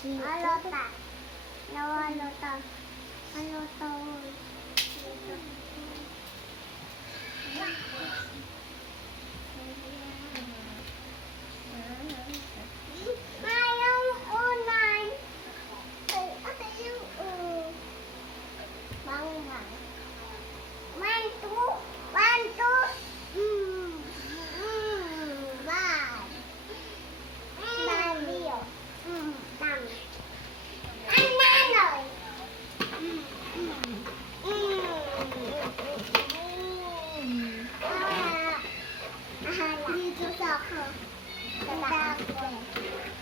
Alota. Nawalota. Alota. Mayong unan. Ate yung bang. One, two. One, two. Bye. Mario. Tam. Ananoy. Dito sa ako. Sa ako.